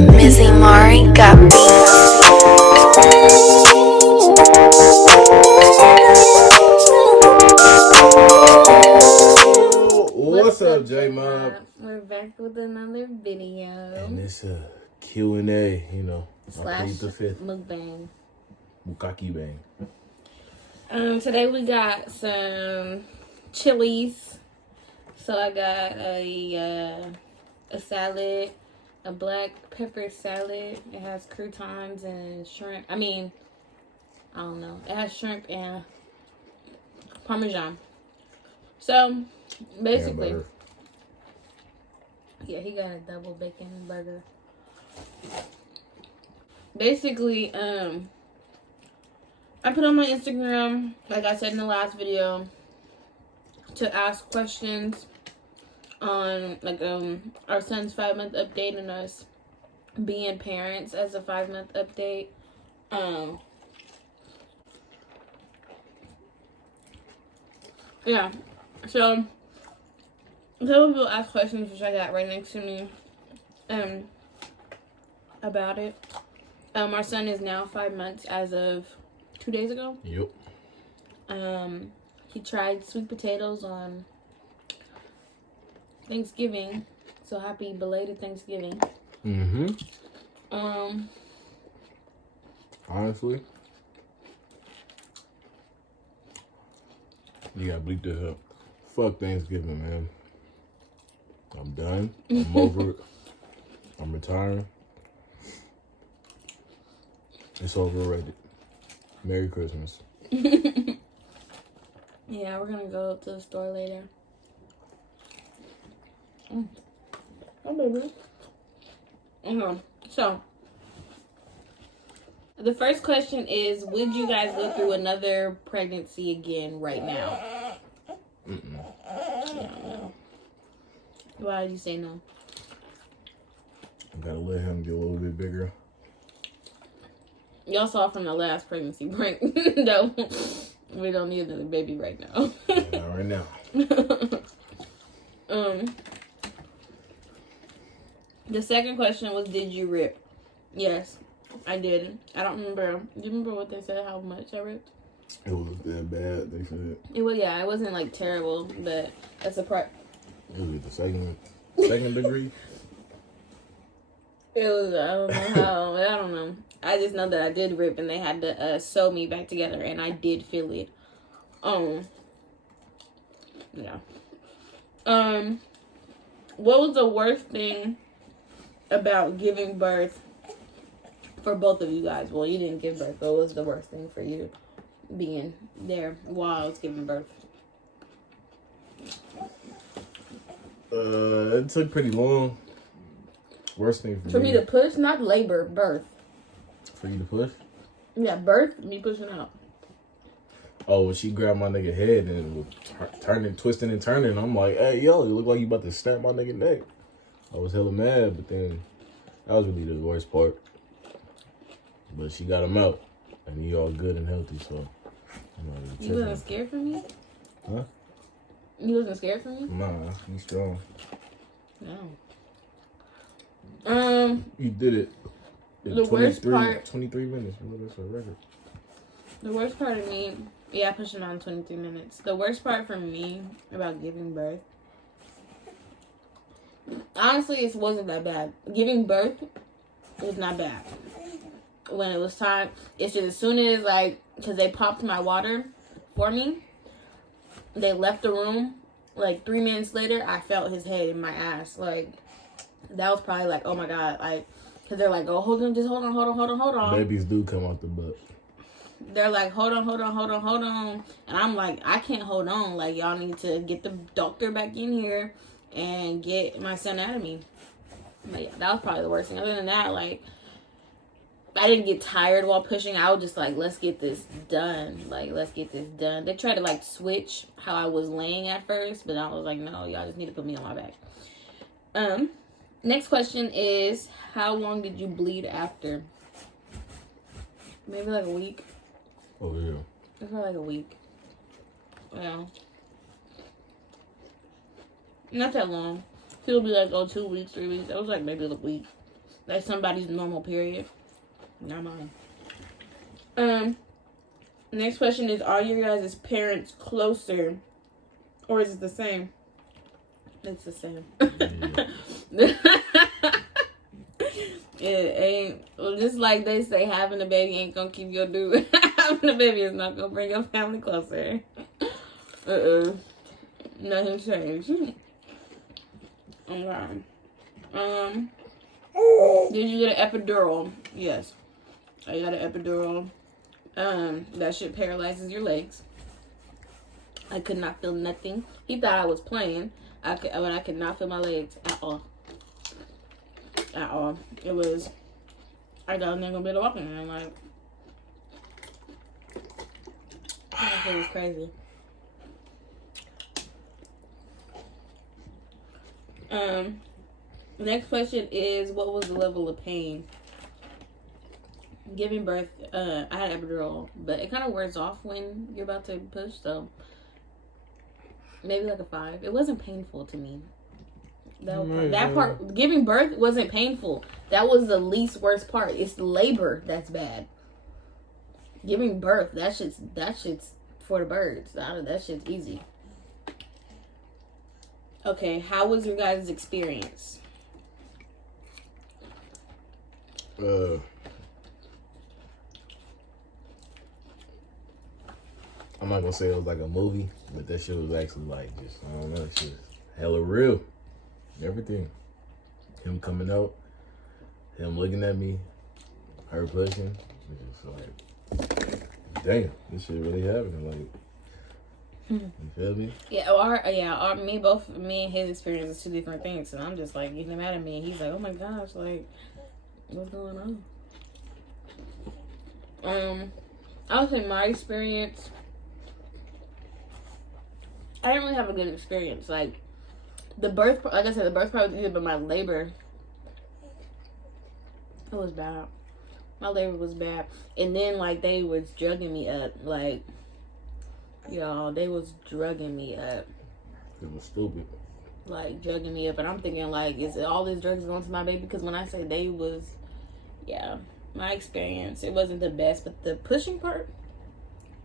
Mizzy Mari got beats. What's up, J.mob? We're back with another video. And it's a Q&A, you know. Slash the fifth. mukbang. Mukaki bang. Today we got some chilies. So I got a salad, a black pepper salad. It has croutons and shrimp. I don't know. It has shrimp and Parmesan. So basically, yeah, he got a double bacon burger. Basically, I put on my Instagram, like I said in the last video, to ask questions on like our son's 5-month update and us being parents as a 5-month update. Yeah. So some people ask questions, which I got right next to me, about it. Our son is now 5 months as of 2 days ago. Yep. He tried sweet potatoes on Thanksgiving, so happy belated Thanksgiving. Honestly, you gotta bleep this up. Fuck Thanksgiving, man. I'm done. I'm over it. I'm retiring. It's overrated. Merry Christmas. Yeah, we're gonna go to the store later. Oh, baby. So, the first question is, would you guys go through another pregnancy again right now? No. Why did you say no? I gotta let him get a little bit bigger. Y'all saw from the last pregnancy prank. No, we don't need another baby right now. Not right now. The second question was, did you rip? Yes, I did. I don't remember. Do you remember what they said? How much I ripped? It was that bad, they said. It was, yeah. It wasn't like terrible, but that's a part. It was the second degree. It was, I don't know how. I don't know. I just know that I did rip, and they had to sew me back together, and I did feel it. Yeah. What was the worst thing about giving birth for both of you guys? Well, you didn't give birth, but what was the worst thing for you being there while I was giving birth? It took pretty long. Worst thing For me to push, not labor, birth. For you to push? Yeah, birth, me pushing out. Oh, when she grabbed my nigga head and was turning, twisting and turning, I'm like, hey, yo, you look like you about to snap my nigga neck. I was hella mad, but then that was really the worst part. But she got him out, and he all good and healthy, so. You wasn't scared for me? Huh? You wasn't scared for me? Nah, he's strong. No. You did it. The worst part. 23 minutes. That's a record. The worst part of me, yeah, I pushed him out in 23 minutes. The worst part for me about giving birth, honestly, it wasn't that bad. Giving birth was not bad. When it was time, it's just as soon as, like, because they popped my water for me, they left the room. Like, 3 minutes later, I felt his head in my ass. Like, that was probably like, oh my God. Like, because they're like, oh, hold on. Babies do come out the butt. They're like, hold on. And I'm like, I can't hold on. Like, y'all need to get the doctor back in here and get my son out of me. But yeah, that was probably the worst thing. Other than that, like, I didn't get tired while pushing. I was just like, let's get this done. They tried to, like, switch how I was laying at first, but I was like, no, y'all just need to put me on my back. Next question is, how long did you bleed after? Maybe like a week. Oh, yeah. It's probably like a week. Yeah. Not that long. People be like, oh, 2 weeks, 3 weeks. That was like maybe a week. like somebody's normal period. Not mine. Next question is, are your guys' parents closer, or is it the same? It's the same. Yeah. It ain't, just like they say, having a baby ain't gonna keep your dude. Having a baby is not gonna bring your family closer. Nothing changed. Okay. Did you get an epidural? Yes, I got an epidural. That shit paralyzes your legs. I could not feel nothing. He thought I was playing. But I could not feel my legs at all. At all. It was, I got a nigga bit of walking, and I'm like, it was crazy. Next question is, what was the level of pain? Giving birth, I had epidural, but it kind of wears off when you're about to push, so maybe like a 5. It wasn't painful to me. That part, giving birth wasn't painful. That was the least worst part. It's labor that's bad. Giving birth, that shit's for the birds. That shit's easy. Okay, how was your guys' experience? I'm not gonna say it was like a movie, but that shit was actually like just, I don't know, that shit was hella real. Everything. Him coming out, him looking at me, her pushing. It's just like, damn, this shit really happening. Like, you feel me? Yeah, me and his experience is 2 different things. So I'm just like getting mad at me, and he's like, "Oh my gosh, like, what's going on?" I would say my experience, I didn't really have a good experience. Like the birth, like I said, the birth part was good, but my labor, it was bad. My labor was bad, and then like they was drugging me up, like. Y'all, they was drugging me up. It was stupid. Like, drugging me up. And I'm thinking, like, is all these drugs going to my baby? Because when I say they was, yeah, my experience, it wasn't the best. But the pushing part,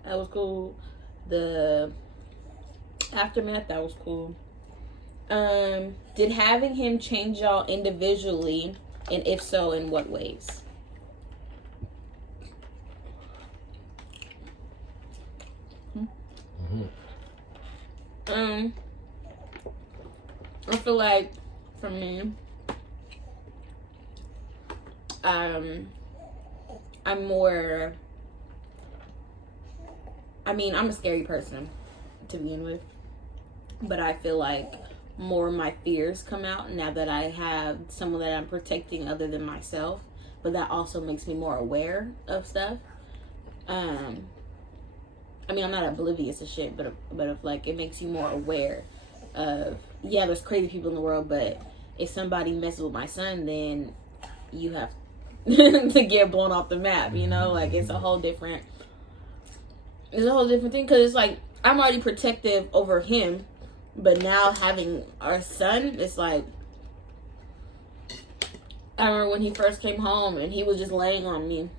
that was cool. The aftermath, that was cool. Did having him change y'all individually? And if so, in what ways? I feel like for me, I'm more, I'm a scary person to begin with, but I feel like more of my fears come out now that I have someone that I'm protecting other than myself, but that also makes me more aware of stuff. I'm not oblivious to shit, but if like it makes you more aware of, yeah, there's crazy people in the world, but if somebody messes with my son, then you have to get blown off the map, you know? Like it's a whole different thing, because it's like I'm already protective over him, but now having our son, it's like, I remember when he first came home and he was just laying on me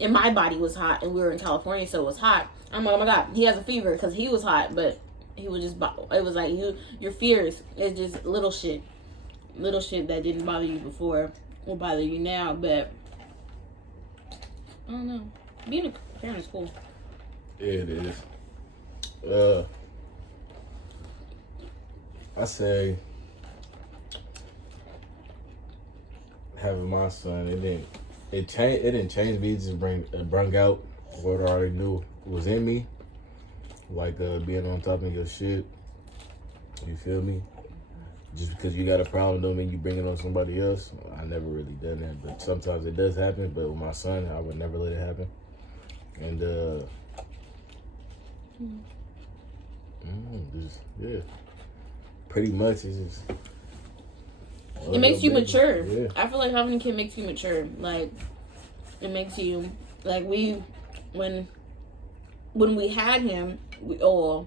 and my body was hot and we were in California, so it was hot. I'm like, oh my God, he has a fever because he was hot, but he was just, it was like your fears is just little shit that didn't bother you before will bother you now. But I don't know, being a parent is cool. Yeah, it is. I say having my son, it didn't change me. It just bring out what I already knew was in me, like being on top of your shit. You feel me? Just because you got a problem don't mean you bring it on somebody else. I never really done that, but sometimes it does happen. But with my son, I would never let it happen. And yeah, pretty much it's just. It makes you mature. Yeah. I feel like having a kid makes you mature. Like it makes you like when we had him, when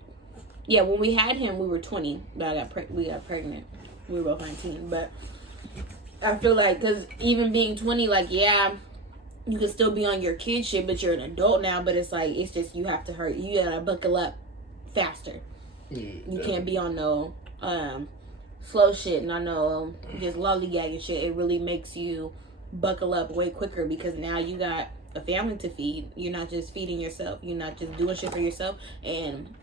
we had him, we were 20, but we got pregnant. We were both 19, but I feel like, because even being 20, like, yeah, you can still be on your kid shit, but you're an adult now. But it's like, it's just, you have to hurry. You gotta buckle up faster. You can't be on no slow shit, not no just lollygagging shit. It really makes you buckle up way quicker, because now you got a family to feed. You're not just feeding yourself. You're not just doing shit for yourself. And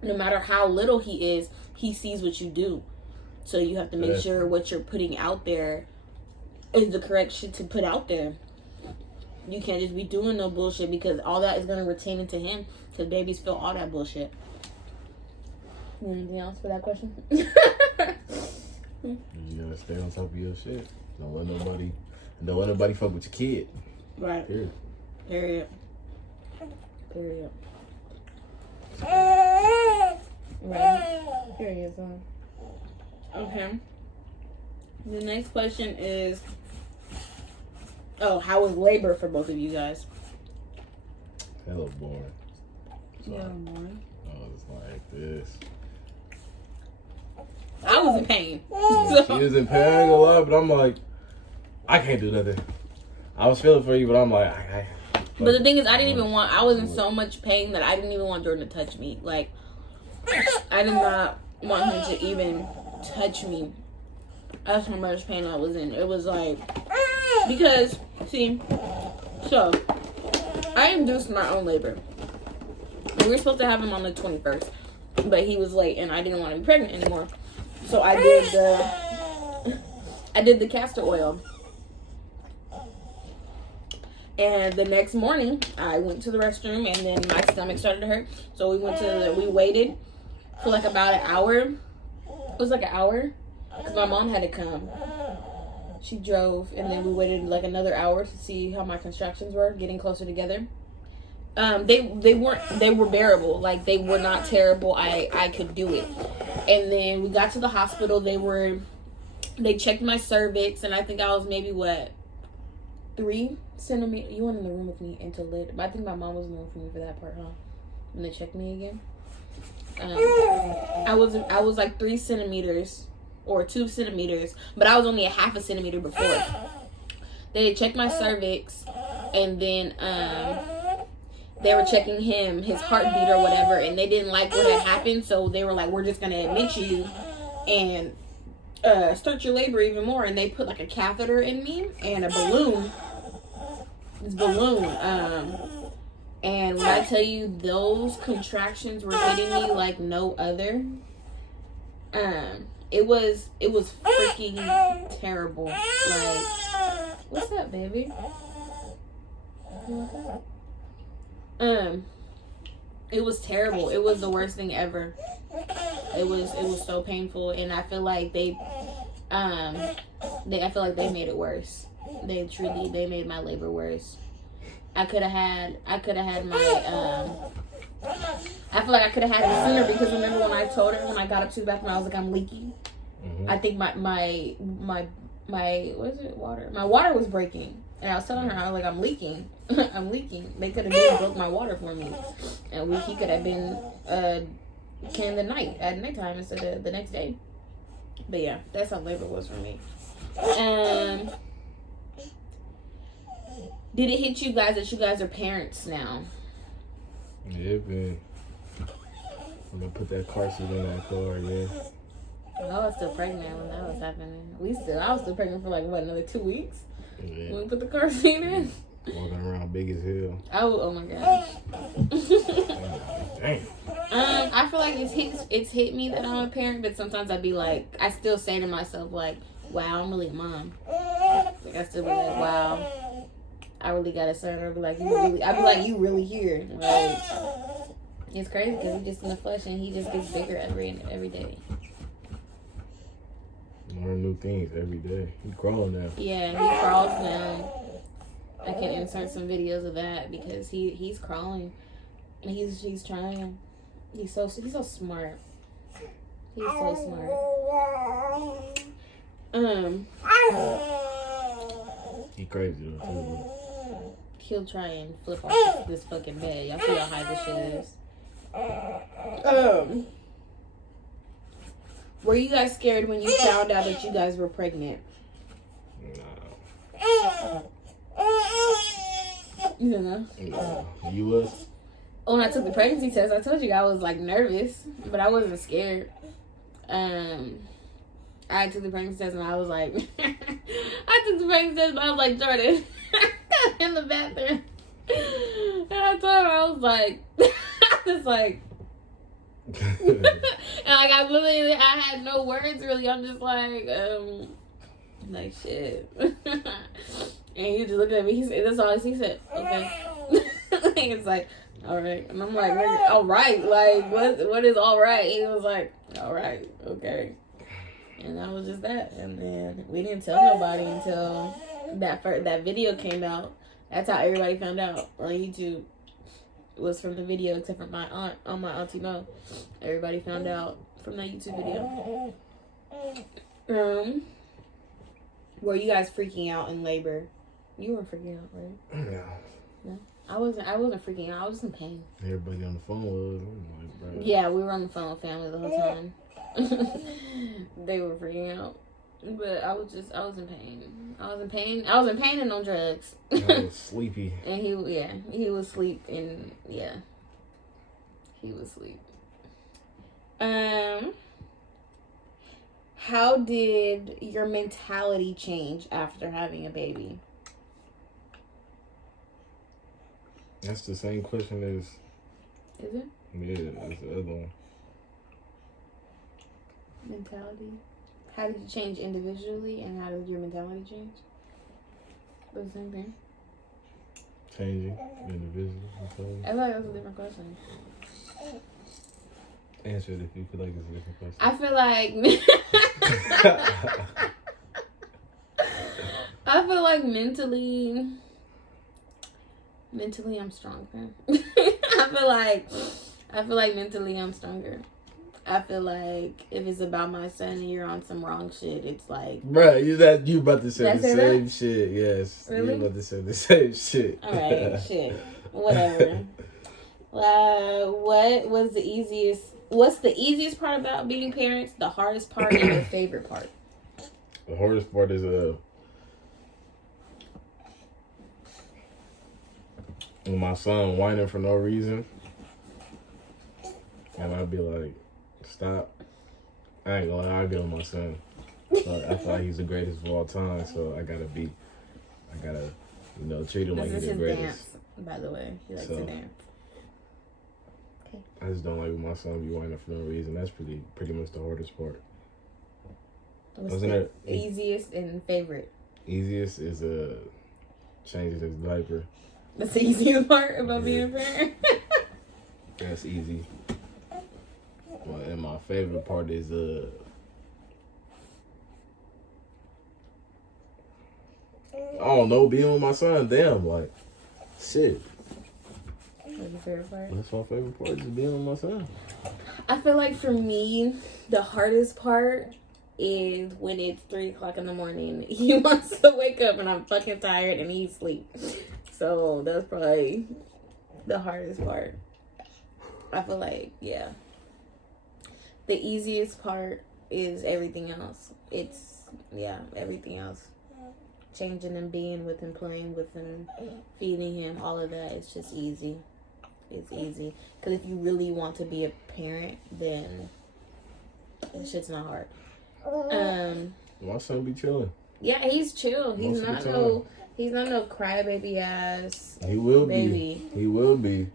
no matter how little he is, he sees what you do. So you have to make sure what you're putting out there is the correct shit to put out there. You can't just be doing no bullshit, because all that is going to retain into him, because babies feel all that bullshit. Anything else for that question? You gotta stay on top of your shit. Don't let nobody fuck with your kid. Right. Period. Right. Period, son. Okay. The next question is, how was labor for both of you guys? Hella boring. Yeah, boring. Oh, it's like this. I was in pain. Yeah, she was in pain, I ain't gonna lie, but I'm like, I can't do nothing. I was feeling for you, but I'm like, but the thing is, I was in so much pain that I didn't even want Jordan to touch me. Like, I did not want him to even touch me. That's how much pain I was in. It was like, because, see, so, I induced my own labor. We were supposed to have him on the 21st, but he was late, and I didn't want to be pregnant anymore. So I did the castor oil. And the next morning, I went to the restroom, and then my stomach started to hurt. So we waited for like about an hour. It was like an hour, because my mom had to come. She drove, and then we waited like another hour to see how my contractions were getting closer together. They were bearable. Like, they were not terrible. I could do it. And then we got to the hospital. They checked my cervix, and I think I was maybe 3 centimeters. You weren't in the room with me until later, but I think my mom was in the room for me for that part, huh? When they checked me again. I was like 3 centimeters or 2 centimeters, but I was only a half a centimeter before. They checked my cervix, and then they were checking his heartbeat or whatever, and they didn't like what had happened, so they were like, we're just gonna admit you and start your labor even more. And they put like a catheter in me and a balloon. This balloon. And when I tell you, those contractions were hitting me like no other. It was freaking terrible. Like, what's up, baby? It was terrible. It was the worst thing ever. It was so painful, and I feel like they made it worse. They made my labor worse. I could have had my I feel like I could have had it sooner, because remember when I told her, when I got up to the bathroom, I was like, I'm leaking. Mm-hmm. I think my what is it, water? My water was breaking. And I was telling her, I was like, I'm leaking. I'm leaking. They could have just broke my water for me. And he could have been came at nighttime instead of the next day. But yeah, that's how labor was for me. Did it hit you guys that you guys are parents now? Yeah, man. I'm gonna put that car seat in that car, yeah. I was still pregnant when that was happening. I was still pregnant for like, another 2 weeks? Yeah. When we put the car seat in? Walking around big as hell. Oh my gosh. Dang. I feel like it's hit me that I'm a parent, but sometimes I'd be like, I still say to myself, like, wow, I'm really a mom. Like, I still be like, wow, I really got a son. Or I'd be like, you really here. Like, it's crazy, because he's just in the flesh, and he just gets bigger every day. Learn new things every day. He crawling now. Yeah, he crawls now. I can insert some videos of that, because he's crawling, and he's trying. He's so smart. He's so smart. He crazy though too. He'll try and flip off this fucking bed. Y'all see how high this shit is. Were you guys scared when you found out that you guys were pregnant? You know? You was? When I took the pregnancy test, I told you I was like nervous, but I wasn't scared. I took the pregnancy test and I was like, I took the pregnancy test, but I was like, Jordan, in the bathroom. And I told her, I was like, just like, and like I had no words really. I'm just like shit. And he just looked at me. He said, "That's all he said." Okay. It's like, all right, and I'm like, all right, like what is all right? He was like, all right, okay, and that was just that. And then we didn't tell nobody until that video came out. That's how everybody found out on YouTube. It was from the video, except for my aunt, on my auntie Mo. Everybody found out from that YouTube video. Were you guys freaking out in labor? You weren't freaking out, right? No. I wasn't freaking out. I was just in pain. Everybody on the phone was. I'm like, bro. Yeah, we were on the phone with family the whole time. They were freaking out. But I was in pain. I was in pain and on drugs. I was sleepy. And he was asleep and he was asleep. How did your mentality change after having a baby? That's the same question as. Is it? Yeah, that's the other one. Mentality. How did you change individually, and how did your mentality change? The same thing. Changing individual. I feel like that's a different question. Answer it if you feel like it's a different question. I feel like mentally I'm stronger. I feel like mentally I'm stronger. I feel like if it's about my son and you're on some wrong shit, it's like... Bruh, you about to say the same shit, yes. Really? You about to say the same shit. Alright, shit. Whatever. What's the easiest part about being parents, the hardest part, and your favorite part? The hardest part is when my son whining for no reason. And I'd be like, stop. I ain't gonna lie, I'll get on my son. So I feel like he's the greatest of all time, so I gotta treat him like he's the greatest. Dance, by the way. He likes to dance. Okay. I just don't like when my son be whining for no reason. That's pretty much the hardest part. What's the easiest and favorite? Easiest is changing his diaper. That's the easiest part about being a parent? That's easy. Well, and my favorite part is I don't know, being with my son. Damn, like shit. What's your favorite part? That's my favorite part, just being with my son. I feel like for me, the hardest part is when it's 3:00 in the morning. He wants to wake up and I'm fucking tired and he's asleep. So that's probably the hardest part. I feel like, yeah. The easiest part is everything else. Everything else. Changing and being with him, playing with him, feeding him, all of that. It's just easy. It's easy. Because if you really want to be a parent, then this shit's not hard. My son be chilling. Yeah, he's chill. He's not no crybaby ass. He will baby. He will be.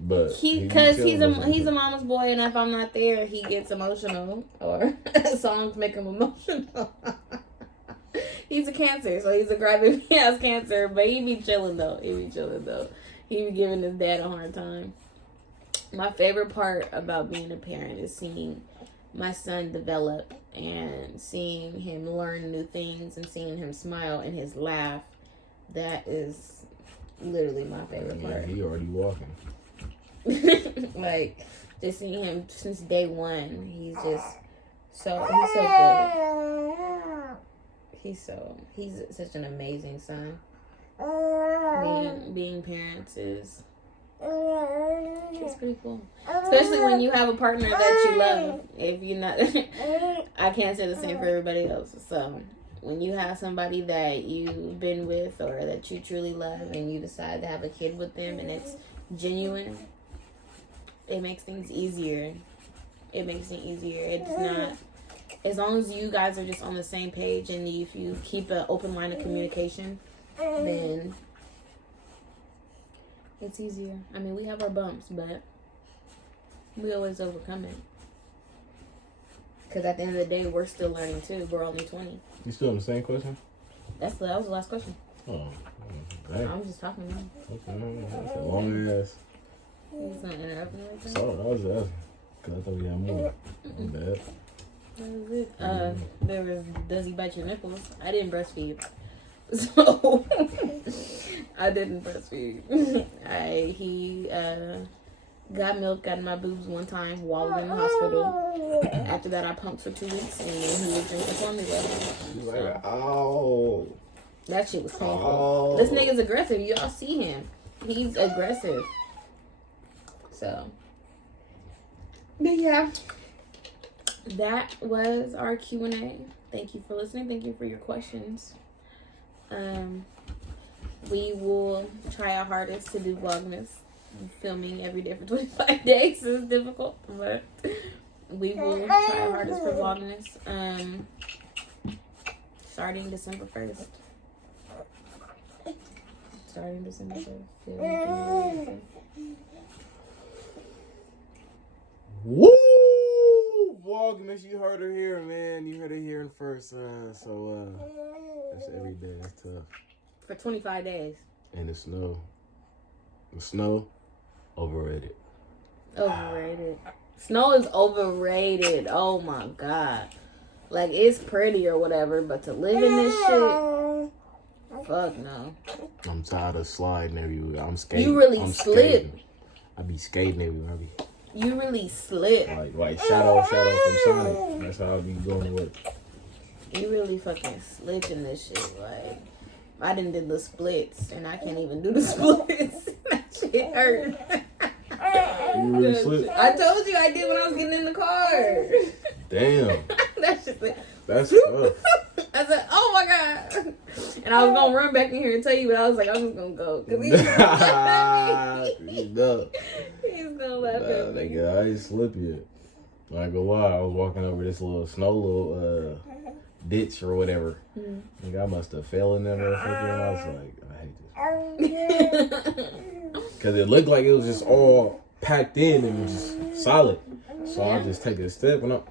But because he's a mama's boy, and if I'm not there, he gets emotional, or songs make him emotional. He's a Cancer, so he's a crybaby ass Cancer, but he be chilling though. He be giving his dad a hard time. My favorite part about being a parent is seeing my son develop and seeing him learn new things and seeing him smile and his laugh. That is literally my favorite part. He already walking. Like, just seeing him since day one, he's so good. He's such an amazing son. Being parents it's pretty cool. Especially when you have a partner that you love. If you're not, I can't say the same for everybody else. So, when you have somebody that you've been with or that you truly love and you decide to have a kid with them and it's genuine, it makes things easier. It makes it easier. It's not, as long as you guys are just on the same page and if you keep an open line of communication, then it's easier. I mean, we have our bumps, but we always overcome it. Because at the end of the day, we're still learning too. We're only 20. You still on the same question? That was the last question. Oh, dang. I'm just talking now. Okay, that's a long ass. He's not interrupting me like that. Sorry, I was asking. Because I thought we had more. I'm bad. That was it. There was, does he bite your nipples? I didn't breastfeed. So, I didn't breastfeed. He got milk out of my boobs one time while we were in the hospital. After that, I pumped for 2 weeks and he was drinking formula. She's like, oh. That shit was painful. Oh. This nigga's aggressive. Y'all see him. He's aggressive. So, but yeah, that was our Q&A. Thank you for listening. Thank you for your questions. We will try our hardest to do Vlogmas. Filming every day for 25 days is difficult, but we will try our hardest for Vlogmas. Starting December 1st. Starting December 1st. Woo! Vlogmas, you heard her here, man. You heard her here first. That's every day. That's tough. For 25 days. And the snow. The snow, overrated. Overrated. Snow is overrated. Oh my God. Like, it's pretty or whatever, but to live in this shit, fuck no. I'm tired of sliding everywhere. I'm skating. You really I'm slip. Skating. I be skating everywhere. You really slip. Like shadow from Sonic. That's how I be going to work. You really fucking slip in this shit. Like, I done did the splits, and I can't even do the splits. That shit hurt. You really slip? I told you I did when I was getting in the car. Damn. That shit like, That's tough. I said, oh my God. And I was going to run back in here and tell you, but I was like, I'm just going to go. Because he's going to laugh at me. He's going to laugh at me. Nigga, I ain't slip yet. I ain't gonna lie, I was walking over this little ditch or whatever. Nigga, I must have fell in that motherfucker, and I was like, I hate this. Because it looked like it was just all packed in and just solid. So I just take a step and up.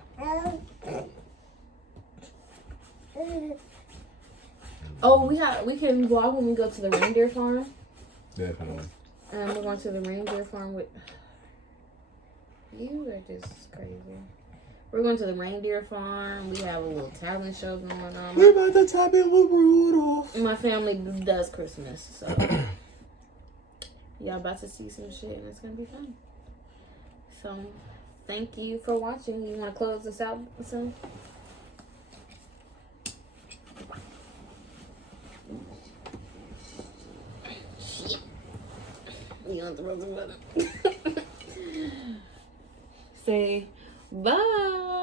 Oh, we can vlog when we go to the reindeer farm. Definitely. We're going to the reindeer farm with... You are just crazy. We're going to the reindeer farm. We have a little talent show going on. We're about to tap in with Rudolph. My family does Christmas, so y'all about to see some shit, and it's gonna be fun. So, thank you for watching. You want to close this out, son? Shit. You want the rose button? Say bye.